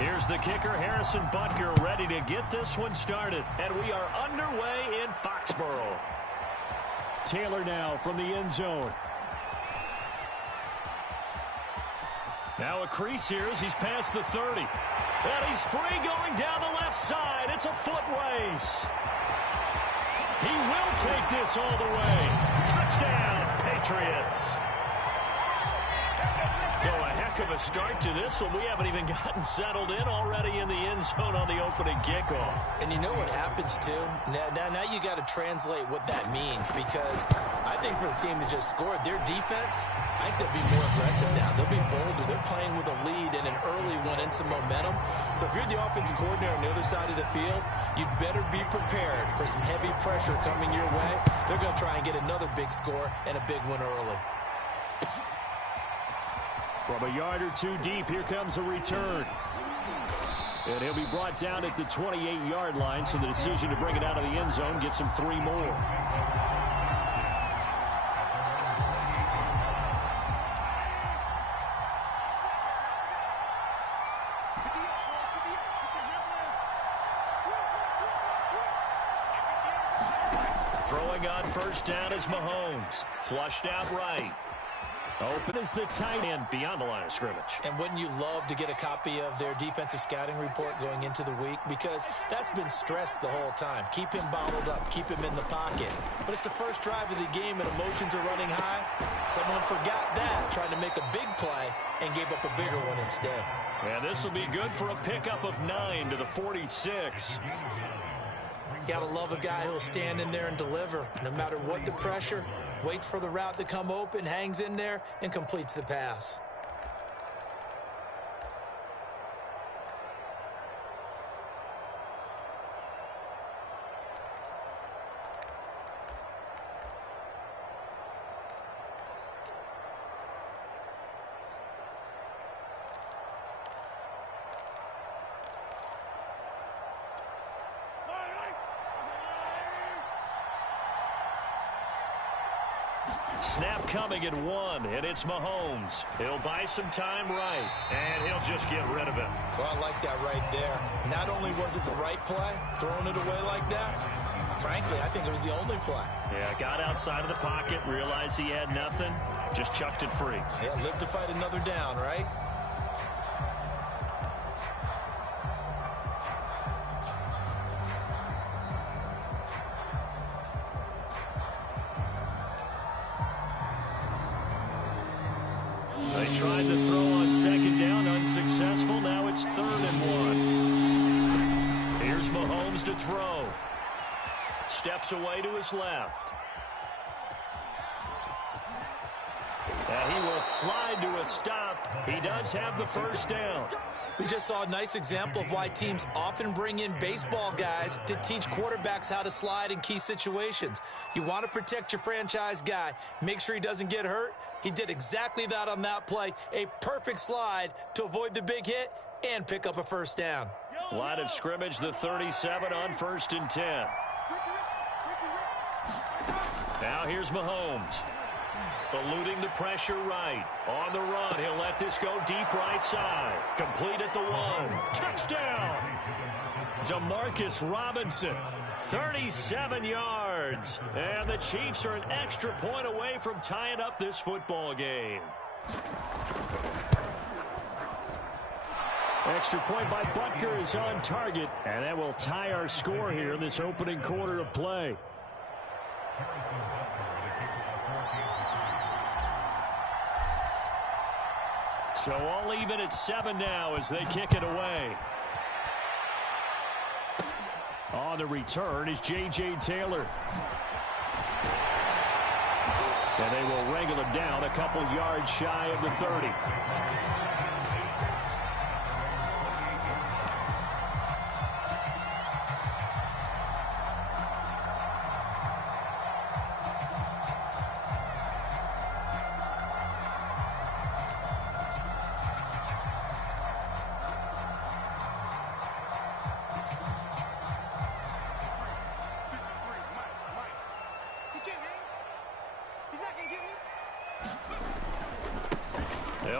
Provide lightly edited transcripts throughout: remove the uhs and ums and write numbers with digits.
Here's the kicker, Harrison Butker, ready to get this one started. And we are underway in Foxborough. Taylor now from the end zone. Now a crease here as he's past the 30. And he's free going down the left side. It's a foot race. He will take this all the way. Touchdown, Patriots. So a heck of a start to this one. We haven't even gotten settled in already in the end zone on the opening kickoff. And you know what happens, too? Now you got to translate what that means, because I think for the team that just scored, their defense, I think they'll be more aggressive now. They'll be bolder. They're playing with a lead and an early one and some momentum. So if you're the offensive coordinator on the other side of the field, you'd better be prepared for some heavy pressure coming your way. They're going to try and get another big score and a big one early. From a yard or two deep, here comes a return. And he'll be brought down at the 28-yard line, so the decision to bring it out of the end zone gets him 3 more. Throwing on first down is Mahomes. Flushed out right. Open is the tight end beyond the line of scrimmage. And wouldn't you love to get a copy of their defensive scouting report going into the week? Because that's been stressed the whole time. Keep him bottled up. Keep him in the pocket. But it's the first drive of the game and emotions are running high. Someone forgot that, trying to make a big play and gave up a bigger one instead. And this will be good for a pickup of 9 to the 46. Gotta love a guy who'll stand in there and deliver no matter what the pressure. Waits for the route to come open, hangs in there, and completes the pass. Snap coming at 1, and it's Mahomes. He'll buy some time right, and he'll just get rid of it. Well, I like that right there. Not only was it the right play, throwing it away like that, frankly, I think it was the only play. Yeah, got outside of the pocket, realized he had nothing, just chucked it free. Yeah, live to fight another down, right? They tried to throw on second down, unsuccessful. Now it's 3rd and 1. Here's Mahomes to throw. Steps away to his left. And he will slide to a stop. He does have the first down. We just saw a nice example of why teams often bring in baseball guys to teach quarterbacks how to slide in key situations. You want to protect your franchise guy. Make sure he doesn't get hurt. He did exactly that on that play. A perfect slide to avoid the big hit and pick up a first down. Line of scrimmage, the 37 on 1st and 10. Now here's Mahomes. Eluding the pressure right. On the run, he'll let this go deep right side. Complete at the 1. Touchdown! Demarcus Robinson, 37 yards. And the Chiefs are an extra point away from tying up this football game. Extra point by Butker is on target. And that will tie our score here in this opening quarter of play. So all even at 7 now as they kick it away. On the return is J.J. Taylor. And they will wrangle him down a couple yards shy of the 30.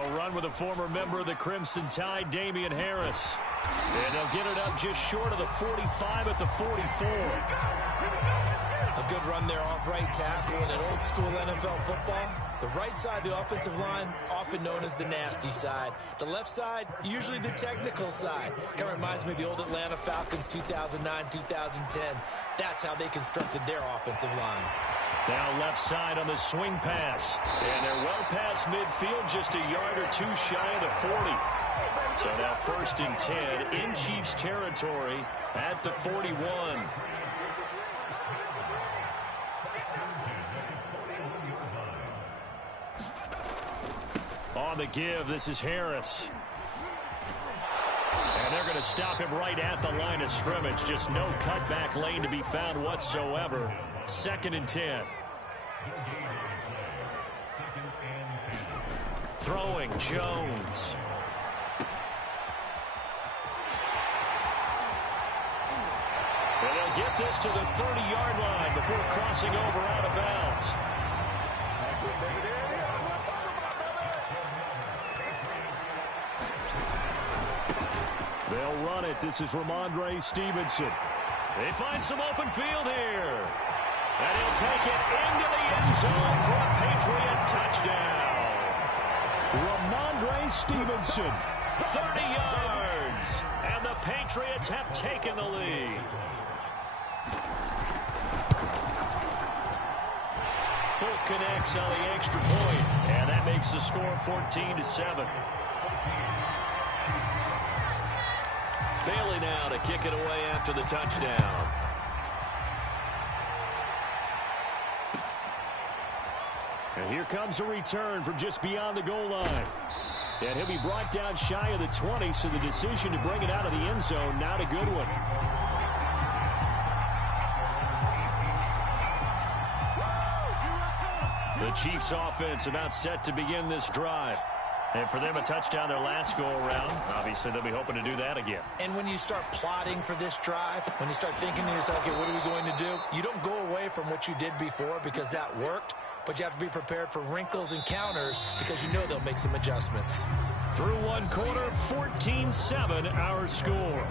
They'll run with a former member of the Crimson Tide, Damian Harris. And they'll get it up just short of the 45 at the 44. A good run there off right tackle in an old school NFL football. The right side of the offensive line, often known as the nasty side. The left side, usually the technical side. Kind of reminds me of the old Atlanta Falcons 2009, 2010. That's how they constructed their offensive line. Now left side on the swing pass. And they're well past midfield, just a yard or two shy of the 40. So now 1st and 10 in Chiefs territory at the 41. On the give, this is Harris. And they're going to stop him right at the line of scrimmage. Just no cutback lane to be found whatsoever. 2nd and 10. Throwing, Jones. And they'll get this to the 30-yard line before crossing over out of bounds. They'll run it. This is Ramondre Stevenson. They find some open field here. And he'll take it into the end zone for a Patriot touchdown. Ramondre Stevenson, 30 yards. And the Patriots have taken the lead. Folk connects on the extra point, and that makes the score 14-7. Bailey now to kick it away after the touchdown. And here comes a return from just beyond the goal line. And he'll be brought down shy of the 20, so the decision to bring it out of the end zone, not a good one. The Chiefs offense about set to begin this drive. And for them, a touchdown their last go-around. Obviously, they'll be hoping to do that again. And when you start plotting for this drive, when you start thinking to yourself, okay, what are we going to do? You don't go away from what you did before because that worked, but you have to be prepared for wrinkles and counters because you know they'll make some adjustments. Through one quarter, 14-7 our score.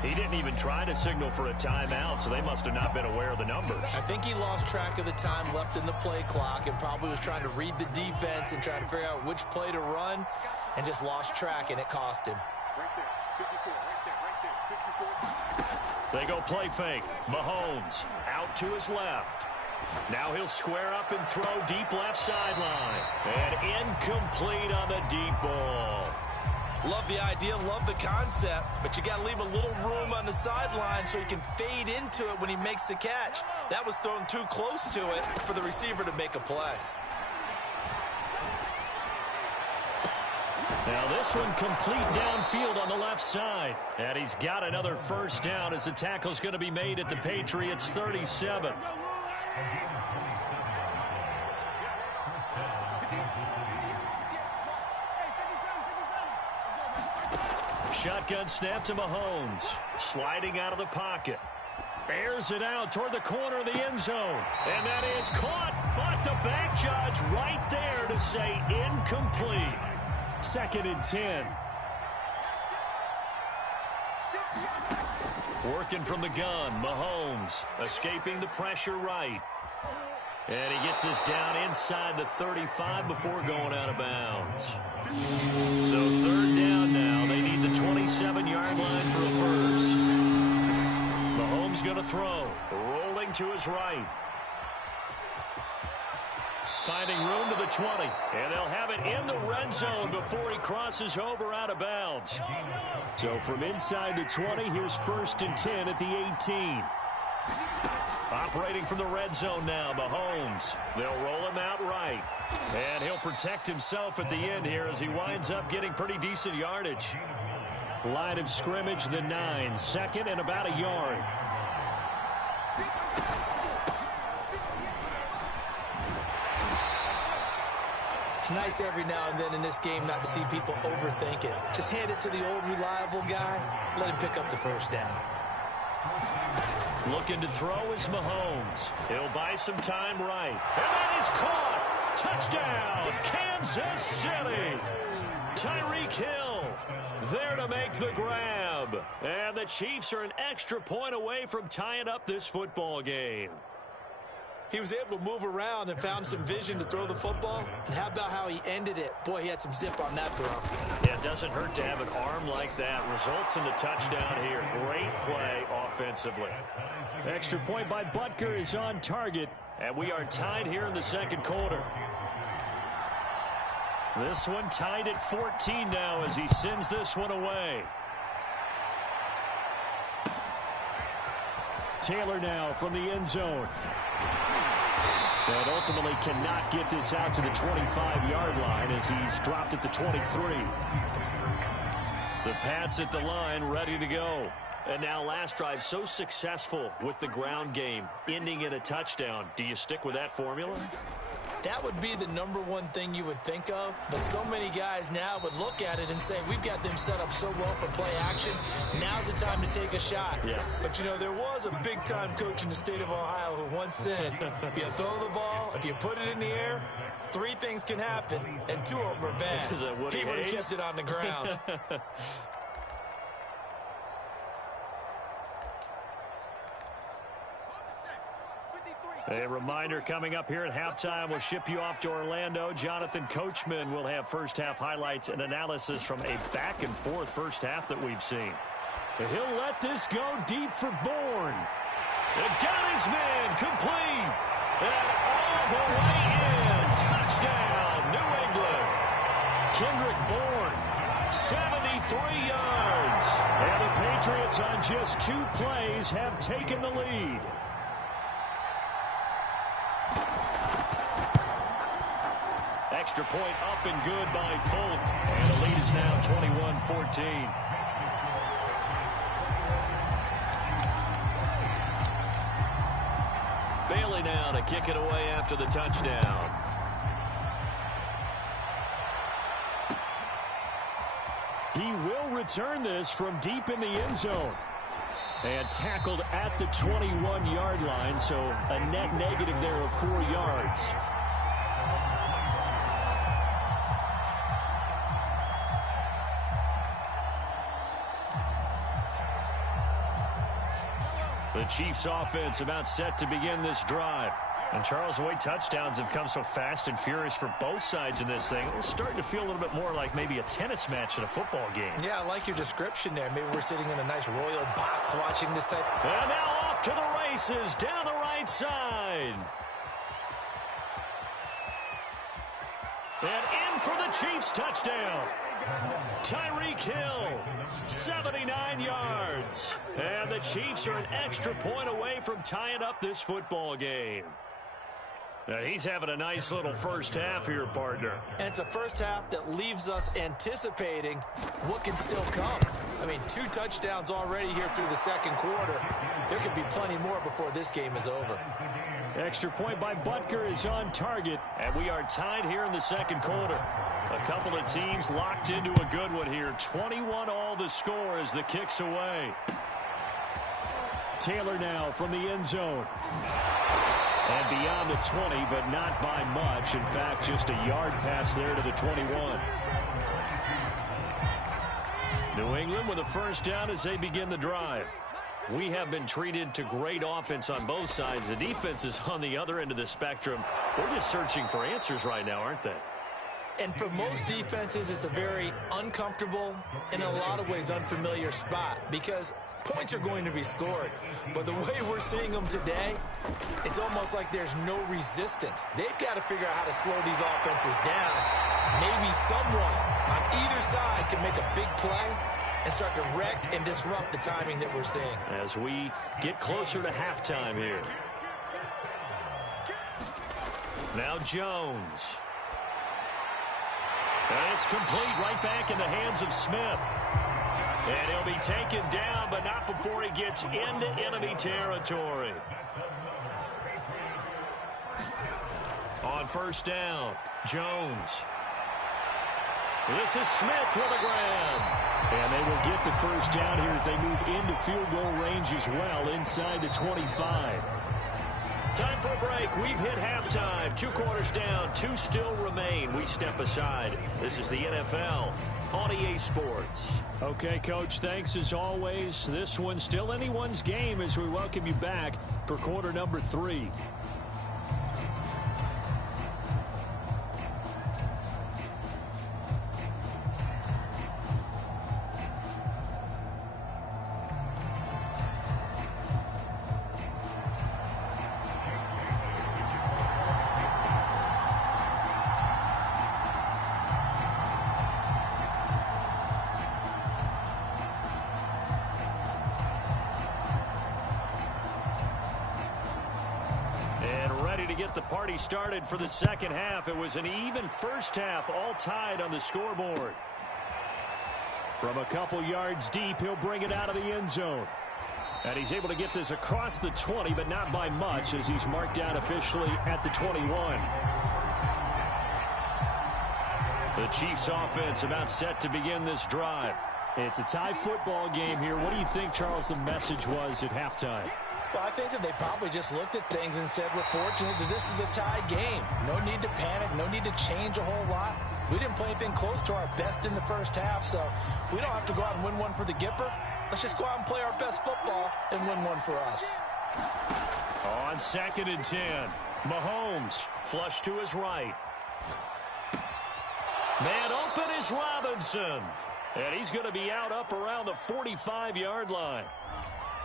He didn't even try to signal for a timeout, so they must have not been aware of the numbers. I think he lost track of the time left in the play clock and probably was trying to read the defense and trying to figure out which play to run and just lost track, and it cost him. They go play fake. Mahomes out to his left. Now he'll square up and throw deep left sideline. And incomplete on the deep ball. Love the idea, love the concept, but you got to leave a little room on the sideline so he can fade into it when he makes the catch. That was thrown too close to it for the receiver to make a play. Now this one complete downfield on the left side. And he's got another first down as the tackle's going to be made at the Patriots 37. Shotgun snap to Mahomes. Sliding out of the pocket. Airs it out toward the corner of the end zone. And that is caught. But the back judge right there to say incomplete. 2nd and 10. Working from the gun. Mahomes escaping the pressure right. And he gets us down inside the 35 before going out of bounds. So 3rd down now. They need the 27-yard line for a first. Mahomes going to throw. Rolling to his right. finding room to the 20. And they'll have it in the red zone before he crosses over out of bounds. So from inside the 20, here's 1st and 10 at the 18. Operating from the red zone now, Mahomes. They'll roll him out right. And he'll protect himself at the end here as he winds up getting pretty decent yardage. Line of scrimmage, the 9. 2nd and about a yard. It's nice every now and then in this game not to see people overthink it. Just hand it to the old reliable guy. Let him pick up the first down. Looking to throw is Mahomes. He'll buy some time right. And that is caught. Touchdown, Kansas City. Tyreek Hill there to make the grab. And the Chiefs are an extra point away from tying up this football game. He was able to move around and found some vision to throw the football. And how about how he ended it? Boy, he had some zip on that throw. Yeah, it doesn't hurt to have an arm like that. Results in the touchdown here. Great play offensively. Extra point by Butker is on target. And we are tied here in the second quarter. This one tied at 14 now as he sends this one away. Taylor now from the end zone. But ultimately cannot get this out to the 25-yard line as he's dropped at the 23. The Pats at the line, ready to go. And now last drive so successful with the ground game, ending in a touchdown. Do you stick with that formula? That would be the #1 thing you would think of, but so many guys now would look at it and say, we've got them set up so well for play action. Now's the time to take a shot. Yeah. But, you know, there was a big-time coach in the state of Ohio who once said, if you throw the ball, if you put it in the air, 3 things can happen, and 2 of them are bad. He would have kept it on the ground. A reminder coming up here at halftime. We'll ship you off to Orlando. Jonathan Coachman will have first-half highlights and analysis from a back-and-forth first half that we've seen. He'll let this go deep for Bourne. It got his man complete. And all the way in. Touchdown, New England. Kendrick Bourne, 73 yards. And the Patriots on just 2 plays have taken the lead. Extra point up and good by Folk. And the lead is now 21-14. Bailey now to kick it away after the touchdown. He will return this from deep in the end zone. And tackled at the 21-yard line, so a net negative there of 4 yards. The Chiefs offense about set to begin this drive. And Charles, the way touchdowns have come so fast and furious for both sides in this thing, it's starting to feel a little bit more like maybe a tennis match in a football game. Yeah, I like your description there. Maybe we're sitting in a nice royal box watching this type. And now off to the races down the right side. And in for the Chiefs touchdown. Tyreek Hill, 79 yards. And the Chiefs are an extra point away from tying up this football game. Now he's having a nice little first half here, partner. And it's a first half that leaves us anticipating what can still come. I mean, 2 touchdowns already here through the second quarter. There could be plenty more before this game is over. Extra point by Butker is on target, and we are tied here in the second quarter. A couple of teams locked into a good one here. 21-all the score as the kick's away. Taylor now from the end zone. And beyond the 20, but not by much. In fact, just a yard pass there to the 21. New England with a first down as they begin the drive. We have been treated to great offense on both sides. The defense is on the other end of the spectrum. They're just searching for answers right now, aren't they? And for most defenses, it's a very uncomfortable and in a lot of ways unfamiliar spot because points are going to be scored. But the way we're seeing them today, it's almost like there's no resistance. They've got to figure out how to slow these offenses down. Maybe someone on either side can make a big play and start to wreck and disrupt the timing that we're seeing. As we get closer to halftime here. Now Jones. And it's complete right back in the hands of Smith. And he'll be taken down, but not before he gets into enemy territory. On first down, Jones. This is Smith with a grab. And they will get the first down here as they move into field goal range as well inside the 25. Time for a break. We've hit halftime. 2 quarters down. 2 still remain. We step aside. This is the NFL on EA Sports. Okay, Coach, thanks as always. This one's still anyone's game as we welcome you back for quarter number 3. Get the party started for the second half. It was an even first half, all tied on the scoreboard. From a couple yards deep, he'll bring it out of the end zone. And he's able to get this across the 20, but not by much as he's marked down officially at the 21. The Chiefs offense about set to begin this drive. It's a tie football game here. What do you think, Charles, the message was at halftime? Well, I think that they probably just looked at things and said, we're fortunate that this is a tie game. No need to panic, no need to change a whole lot. We didn't play anything close to our best in the first half, so we don't have to go out and win one for the Gipper. Let's just go out and play our best football and win one for us. On 2nd and 10, Mahomes flush to his right. Man open is Robinson. And he's going to be out up around the 45-yard line.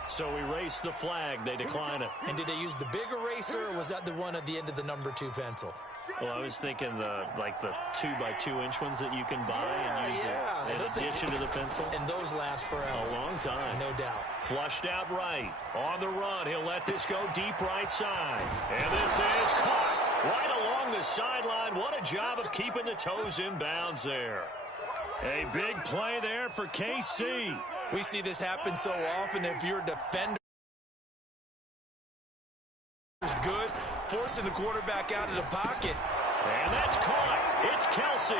So erase the flag. They decline it. And did they use the big eraser, or was that the one at the end of the number 2 pencil? Well, I was thinking the 2x2-inch ones that you can buy and use in addition to the pencil. And those last forever. A long time. No doubt. Flushed out right. On the run. He'll let this go deep right side. And this is caught right along the sideline. What a job of keeping the toes in bounds there. A big play there for KC. We see this happen so often. If you're a defender is good, forcing the quarterback out of the pocket. And that's caught. It's Kelsey.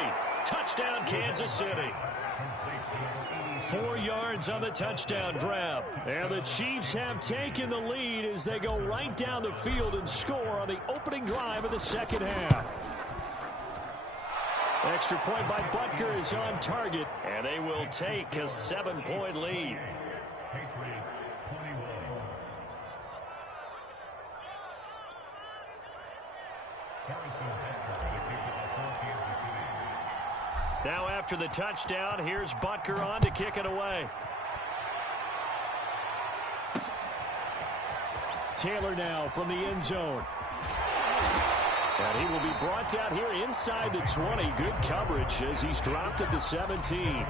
Touchdown, Kansas City. 4 yards on the touchdown grab. And the Chiefs have taken the lead as they go right down the field and score on the opening drive of the second half. Extra point by Butker is on target, and they will take a 7-point lead. Now after the touchdown, here's Butker on to kick it away. Taylor now from the end zone. And he will be brought down here inside the 20. Good coverage as he's dropped at the 17.